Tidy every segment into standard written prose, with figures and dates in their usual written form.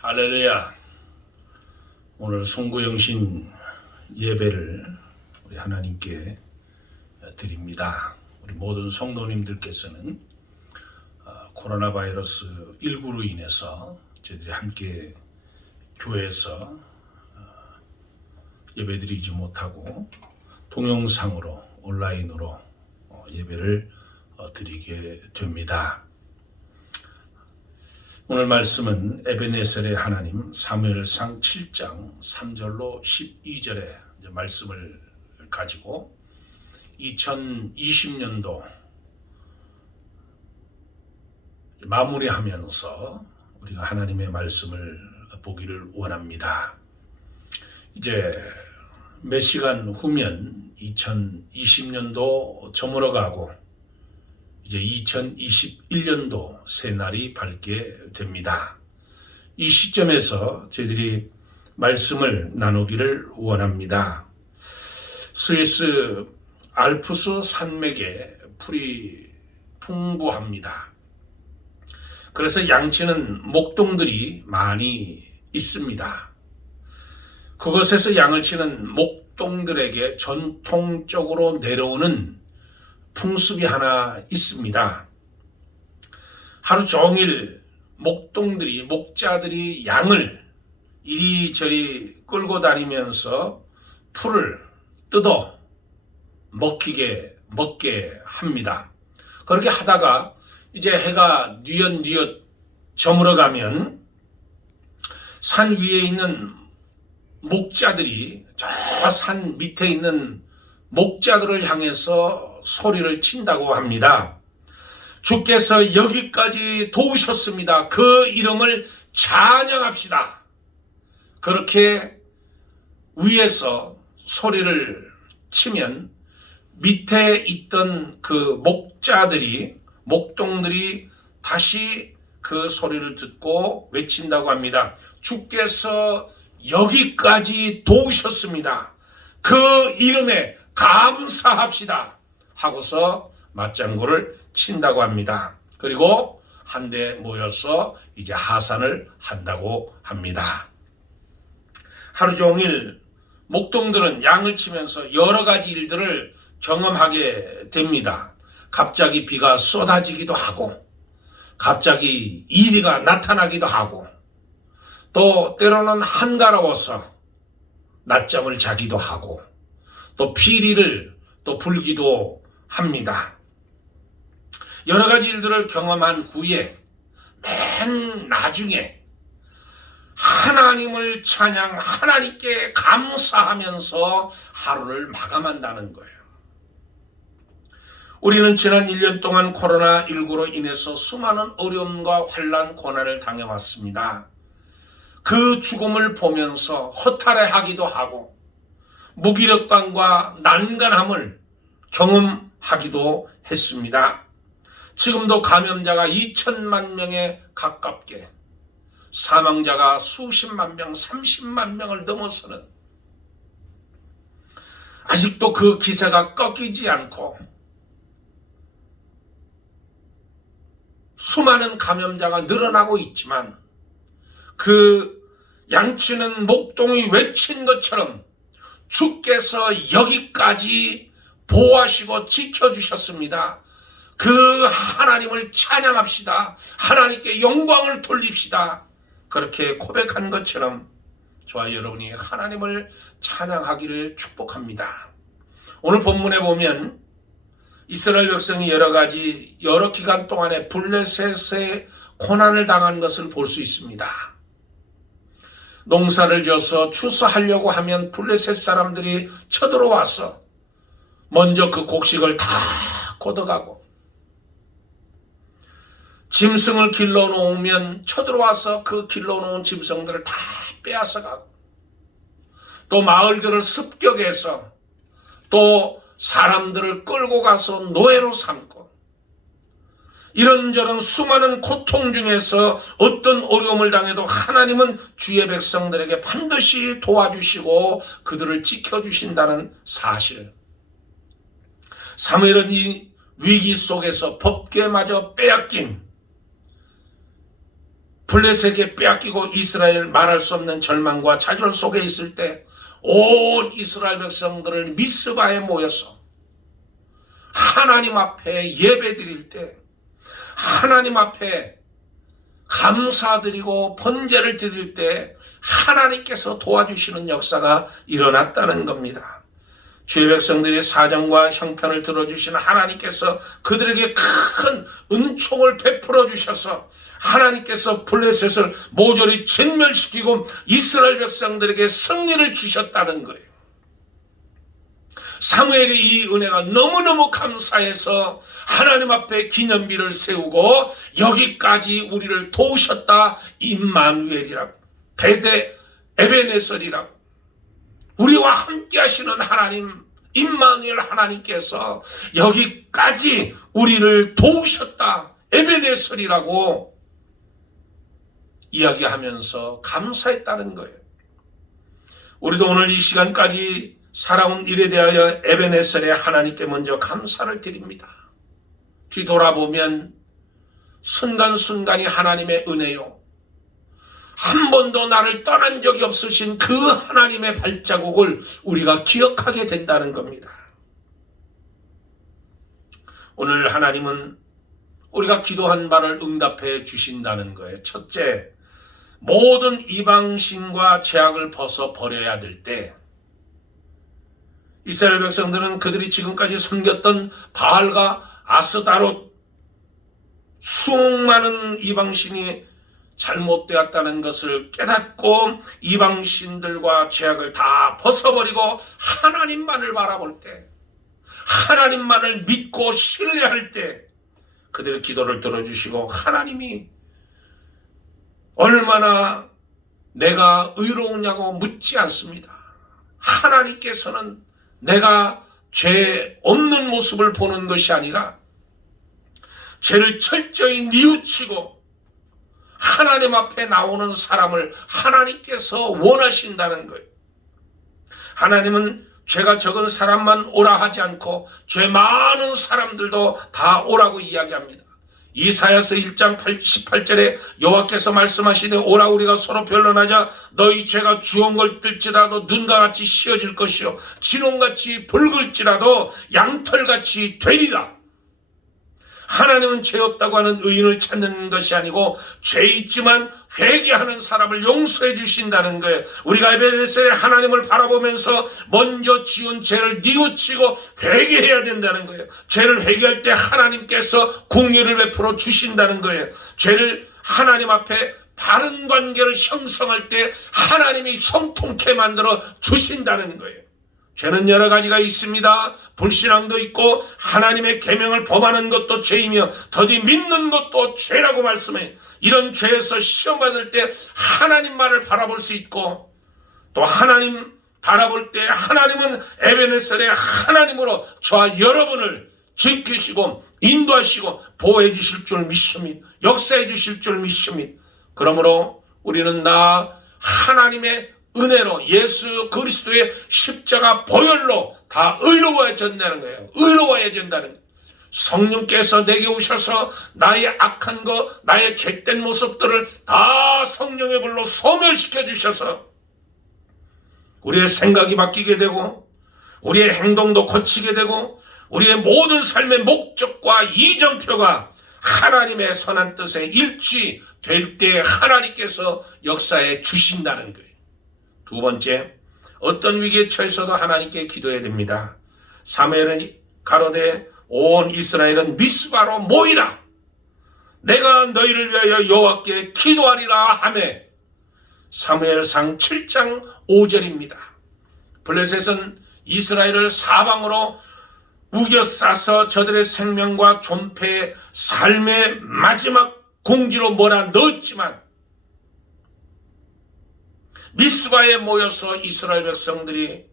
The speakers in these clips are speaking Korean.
할렐루야. 오늘 송구영신 예배를 우리 하나님께 드립니다. 우리 모든 성도님들께서는 코로나 바이러스 19로 인해서 저희들이 함께 교회에서 예배드리지 못하고 동영상으로 온라인으로 예배를 드리게 됩니다. 오늘 말씀은 에베네셀의 하나님 사무엘상 7장 3절로 12절의 말씀을 가지고 2020년도 마무리하면서 우리가 하나님의 말씀을 보기를 원합니다. 이제 몇 시간 후면 2020년도 저물어가고 이제 2021년도 새날이 밝게 됩니다. 이 시점에서 저희들이 말씀을 나누기를 원합니다. 스위스 알프스 산맥에 풀이 풍부합니다. 그래서 양치는 목동들이 많이 있습니다. 그곳에서 양을 치는 목동들에게 전통적으로 내려오는 풍습이 하나 있습니다. 하루 종일 목자들이 양을 이리저리 끌고 다니면서 풀을 뜯어 먹게 합니다. 그렇게 하다가 이제 해가 뉘엿뉘엿 저물어가면 산 위에 있는 목자들이 저 산 밑에 있는 목자들을 향해서 소리를 친다고 합니다. 주께서 여기까지 도우셨습니다. 그 이름을 찬양합시다. 그렇게 위에서 소리를 치면 밑에 있던 그 목동들이 다시 그 소리를 듣고 외친다고 합니다. 주께서 여기까지 도우셨습니다. 그 이름에 감사합시다 하고서 맞장구를 친다고 합니다. 그리고 한데 모여서 이제 하산을 한다고 합니다. 하루 종일 목동들은 양을 치면서 여러 가지 일들을 경험하게 됩니다. 갑자기 비가 쏟아지기도 하고 갑자기 이리가 나타나기도 하고 또 때로는 한가로워서 낮잠을 자기도 하고 또 피리를 또 불기도 합니다. 여러 가지 일들을 경험한 후에 맨 나중에 하나님을 하나님께 감사하면서 하루를 마감한다는 거예요. 우리는 지난 1년 동안 코로나19로 인해서 수많은 어려움과 환난, 고난을 당해왔습니다. 그 죽음을 보면서 허탈해하기도 하고 무기력감과 난간함을 경험하기도 했습니다. 지금도 감염자가 2천만 명에 가깝게 사망자가 수십만 명, 30만 명을 넘어서는 아직도 그 기세가 꺾이지 않고 수많은 감염자가 늘어나고 있지만 그 양치는 목동이 외친 것처럼 주께서 여기까지 보호하시고 지켜주셨습니다. 그 하나님을 찬양합시다. 하나님께 영광을 돌립시다. 그렇게 고백한 것처럼 저와 여러분이 하나님을 찬양하기를 축복합니다. 오늘 본문에 보면 이스라엘 백성이 여러 기간 동안에 블레셋의 고난을 당한 것을 볼 수 있습니다. 농사를 져서 추수하려고 하면 블레셋 사람들이 쳐들어와서 먼저 그 곡식을 다 걷어가고 짐승을 길러놓으면 쳐들어와서 그 길러놓은 짐승들을 다 빼앗아가고 또 마을들을 습격해서 또 사람들을 끌고 가서 노예로 삼고 이런저런 수많은 고통 중에서 어떤 어려움을 당해도 하나님은 주의 백성들에게 반드시 도와주시고 그들을 지켜주신다는 사실. 사무엘은 이 위기 속에서 법궤마저 빼앗긴 블레셋에게 빼앗기고 이스라엘 말할 수 없는 절망과 좌절 속에 있을 때 온 이스라엘 백성들을 미스바에 모여서 하나님 앞에 예배드릴 때 하나님 앞에 감사드리고 번제를 드릴 때 하나님께서 도와주시는 역사가 일어났다는 겁니다. 주의 백성들이 사정과 형편을 들어주시는 하나님께서 그들에게 큰 은총을 베풀어 주셔서 하나님께서 블레셋을 모조리 진멸시키고 이스라엘 백성들에게 승리를 주셨다는 거예요. 사무엘이 이 은혜가 너무너무 감사해서 하나님 앞에 기념비를 세우고 여기까지 우리를 도우셨다. 임마누엘이라고, 베데 에베네설이라고, 우리와 함께 하시는 하나님 임마누엘 하나님께서 여기까지 우리를 도우셨다. 에베네설이라고 이야기하면서 감사했다는 거예요. 우리도 오늘 이 시간까지 살아온 일에 대하여 에베네셀의 하나님께 먼저 감사를 드립니다. 뒤돌아보면 순간순간이 하나님의 은혜요, 한 번도 나를 떠난 적이 없으신 그 하나님의 발자국을 우리가 기억하게 된다는 겁니다. 오늘 하나님은 우리가 기도한 바를 응답해 주신다는 거예요. 첫째, 모든 이방신과 제약을 벗어 버려야 될 때, 이스라엘 백성들은 그들이 지금까지 섬겼던 바알과 아스다롯, 수많은 이방신이 잘못되었다는 것을 깨닫고 이방신들과 제약을 다 벗어버리고 하나님만을 바라볼 때, 하나님만을 믿고 신뢰할 때 그들의 기도를 들어주시고 하나님이 얼마나 내가 의로우냐고 묻지 않습니다. 하나님께서는 내가 죄 없는 모습을 보는 것이 아니라 죄를 철저히 뉘우치고 하나님 앞에 나오는 사람을 하나님께서 원하신다는 거예요. 하나님은 죄가 적은 사람만 오라 하지 않고 죄 많은 사람들도 다 오라고 이야기합니다. 이사야서 1장 18절에 여호와께서 말씀하시되 오라 우리가 서로 변론하자. 너희 죄가 주홍걸 뜰지라도 눈과 같이 씌어질 것이요 진홍같이 붉을지라도 양털같이 되리라. 하나님은 죄 없다고 하는 의인을 찾는 것이 아니고 죄 있지만 회개하는 사람을 용서해 주신다는 거예요. 우리가 에베네셀의 하나님을 바라보면서 먼저 지은 죄를 뉘우치고 회개해야 된다는 거예요. 죄를 회개할 때 하나님께서 긍휼을 베풀어 주신다는 거예요. 죄를 하나님 앞에 바른 관계를 형성할 때 하나님이 성통케 만들어 주신다는 거예요. 죄는 여러 가지가 있습니다. 불신앙도 있고 하나님의 계명을 범하는 것도 죄이며 더디 믿는 것도 죄라고 말씀해요. 이런 죄에서 시험받을 때 하나님만을 바라볼 수 있고, 또 하나님 바라볼 때 하나님은 에베네셀의 하나님으로 저와 여러분을 지키시고 인도하시고 보호해 주실 줄 믿습니다. 역사해 주실 줄 믿습니다. 그러므로 우리는 나 하나님의 은혜로 예수 그리스도의 십자가 보혈로 다 의로워진다는 거예요. 의로워진다는 거예요. 성령께서 내게 오셔서 나의 악한 것, 나의 죄된 모습들을 다 성령의 불로 소멸시켜 주셔서 우리의 생각이 바뀌게 되고 우리의 행동도 고치게 되고 우리의 모든 삶의 목적과 이정표가 하나님의 선한 뜻에 일치될 때 하나님께서 역사해 주신다는 거예요. 두 번째, 어떤 위기에 처해서도 하나님께 기도해야 됩니다. 사무엘은 가로되 온 이스라엘은 미스바로 모이라. 내가 너희를 위하여 여호와께 기도하리라 하매. 사무엘상 7장 5절입니다. 블레셋은 이스라엘을 사방으로 우겨싸서 저들의 생명과 존폐의 삶의 마지막 공지로 몰아넣었지만 미스바에 모여서 이스라엘 백성들이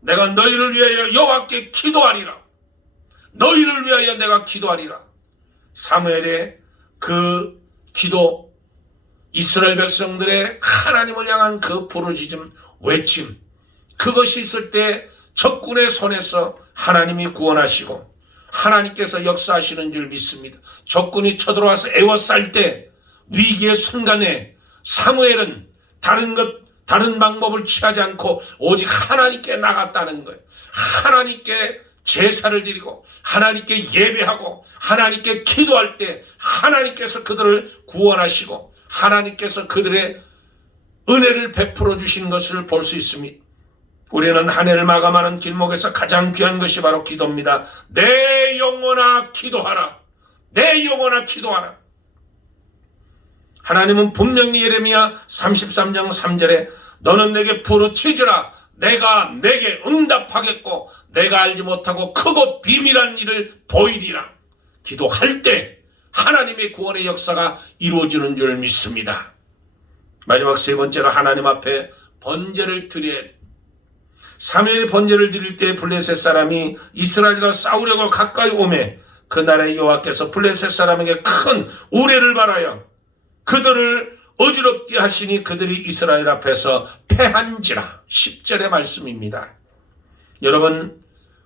내가 너희를 위하여 여호와께 기도하리라. 너희를 위하여 내가 기도하리라. 사무엘의 그 기도, 이스라엘 백성들의 하나님을 향한 그 부르짖음, 외침, 그것이 있을 때 적군의 손에서 하나님이 구원하시고 하나님께서 역사하시는 줄 믿습니다. 적군이 쳐들어와서 애워쌀 때 위기의 순간에 사무엘은 다른 방법을 취하지 않고 오직 하나님께 나갔다는 거예요. 하나님께 제사를 드리고 하나님께 예배하고 하나님께 기도할 때 하나님께서 그들을 구원하시고 하나님께서 그들의 은혜를 베풀어 주신 것을 볼 수 있습니다. 우리는 한 해를 마감하는 길목에서 가장 귀한 것이 바로 기도입니다. 내 영혼아 기도하라. 내 영혼아 기도하라. 하나님은 분명히 예레미야 33장 3절에 너는 내게 부르짖으라. 내가 내게 응답하겠고 내가 알지 못하고 크고 비밀한 일을 보이리라. 기도할 때 하나님의 구원의 역사가 이루어지는 줄 믿습니다. 마지막 세 번째로 하나님 앞에 번제를 드려야 돼. 사무엘이 번제를 드릴 때 블레셋 사람이 이스라엘과 싸우려고 가까이 오매 그날에 여호와께서 블레셋 사람에게 큰 우레를 발하여 그들을 어지럽게 하시니 그들이 이스라엘 앞에서 패한지라. 10절의 말씀입니다. 여러분,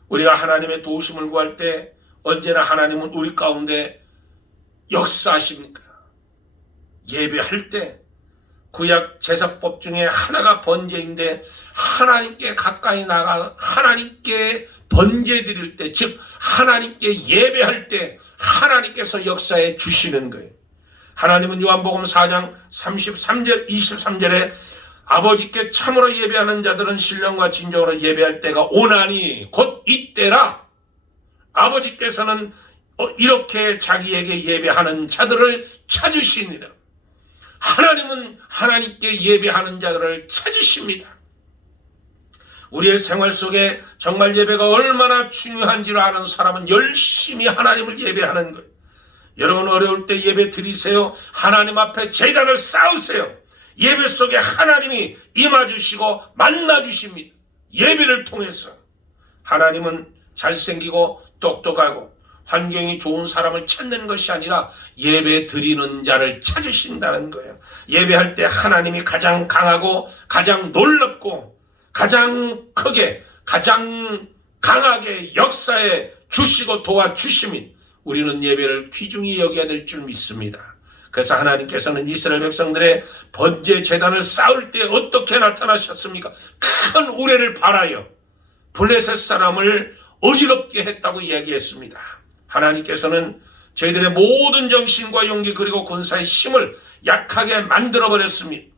우리가 하나님의 도우심을 구할 때 언제나 하나님은 우리 가운데 역사하십니까? 예배할 때 구약 제사법 중에 하나가 번제인데 하나님께 가까이 나가 하나님께 번제 드릴 때, 즉 하나님께 예배할 때 하나님께서 역사해 주시는 거예요. 하나님은 요한복음 4장 33절 23절에 아버지께 참으로 예배하는 자들은 신령과 진정으로 예배할 때가 오나니 곧 이때라. 아버지께서는 이렇게 자기에게 예배하는 자들을 찾으시니라. 하나님은 하나님께 예배하는 자들을 찾으십니다. 우리의 생활 속에 정말 예배가 얼마나 중요한지를 아는 사람은 열심히 하나님을 예배하는 거예요. 여러분, 어려울 때 예배 드리세요. 하나님 앞에 제단을 쌓으세요. 예배 속에 하나님이 임해주시고 만나주십니다. 예배를 통해서 하나님은 잘생기고 똑똑하고 환경이 좋은 사람을 찾는 것이 아니라 예배 드리는 자를 찾으신다는 거예요. 예배할 때 하나님이 가장 강하고 가장 놀랍고 가장 크게 가장 강하게 역사해 주시고 도와주심이 우리는 예배를 귀중히 여겨야 될 줄 믿습니다. 그래서 하나님께서는 이스라엘 백성들의 번제 제단을 쌓을 때 어떻게 나타나셨습니까? 큰 우레를 발하여 블레셋 사람을 어지럽게 했다고 이야기했습니다. 하나님께서는 저희들의 모든 정신과 용기 그리고 군사의 힘을 약하게 만들어버렸습니다.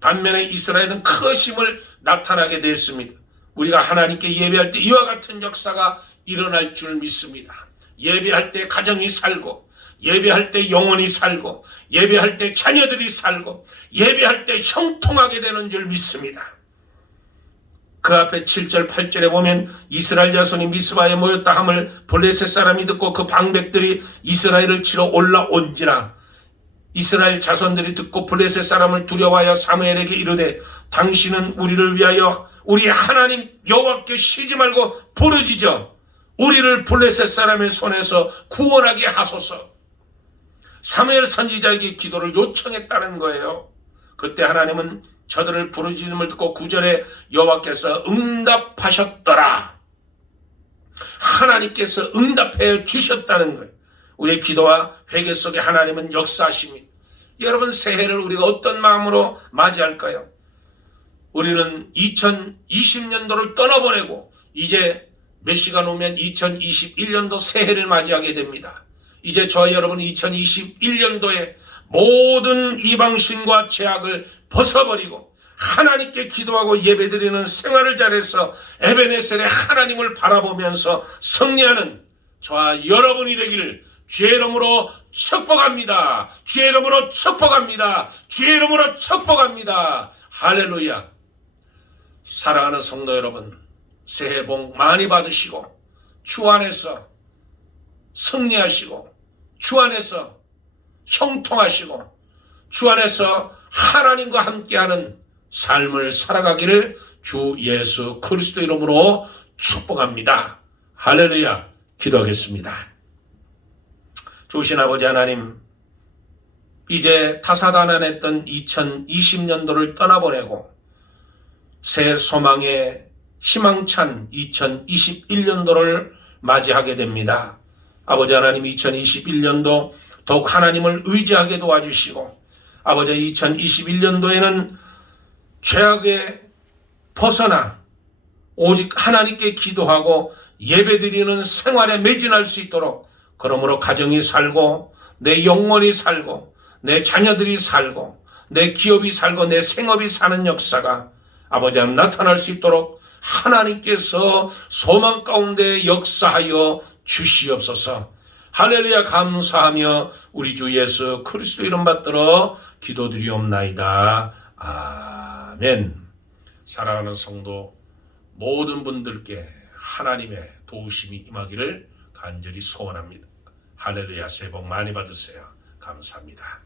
반면에 이스라엘은 큰 힘을 나타나게 됐습니다. 우리가 하나님께 예배할 때 이와 같은 역사가 일어날 줄 믿습니다. 예배할 때 가정이 살고 예배할 때 영혼이 살고 예배할 때 자녀들이 살고 예배할 때 형통하게 되는 줄 믿습니다. 그 앞에 7절 8절에 보면 이스라엘 자손이 미스바에 모였다 함을 블레셋 사람이 듣고 그 방백들이 이스라엘을 치러 올라온지라. 이스라엘 자손들이 듣고 블레셋 사람을 두려워하여 사무엘에게 이르되 당신은 우리를 위하여 우리 하나님 여호와께 쉬지 말고 부르짖어 우리를 블레셋 사람의 손에서 구원하게 하소서. 사무엘 선지자에게 기도를 요청했다는 거예요. 그때 하나님은 저들을 부르짖음을 듣고 9절에 여호와께서 응답하셨더라. 하나님께서 응답해 주셨다는 거예요. 우리의 기도와 회개 속에 하나님은 역사하십니다. 여러분, 새해를 우리가 어떤 마음으로 맞이할까요? 우리는 2020년도를 떠나보내고 이제 몇 시간 후면 2021년도 새해를 맞이하게 됩니다. 이제 저와 여러분은 2021년도에 모든 이방신과 제약을 벗어버리고 하나님께 기도하고 예배드리는 생활을 잘해서 에베네셀의 하나님을 바라보면서 승리하는 저와 여러분이 되기를 주의 이름으로 축복합니다. 주의 이름으로 축복합니다. 주의 이름으로 축복합니다. 할렐루야. 사랑하는 성도 여러분, 새해 복 많이 받으시고 주 안에서 승리하시고 주 안에서 형통하시고 주 안에서 하나님과 함께하는 삶을 살아가기를 주 예수 그리스도 이름으로 축복합니다. 할렐루야. 기도하겠습니다. 좋으신 아버지 하나님, 이제 다사다난했던 2020년도를 떠나보내고 새 소망의 희망찬 2021년도를 맞이하게 됩니다. 아버지 하나님, 2021년도 더욱 하나님을 의지하게 도와주시고 아버지 2021년도에는 죄악에 벗어나 오직 하나님께 기도하고 예배드리는 생활에 매진할 수 있도록 그러므로 가정이 살고 내 영혼이 살고 내 자녀들이 살고 내 기업이 살고 내 생업이 사는 역사가 아버지 하나님 나타날 수 있도록 하나님께서 소망 가운데 역사하여 주시옵소서. 할렐루야. 감사하며 우리 주 예수 그리스도 이름 받들어 기도드리옵나이다. 아멘. 사랑하는 성도 모든 분들께 하나님의 도우심이 임하기를 간절히 소원합니다. 할렐루야. 새해 복 많이 받으세요. 감사합니다.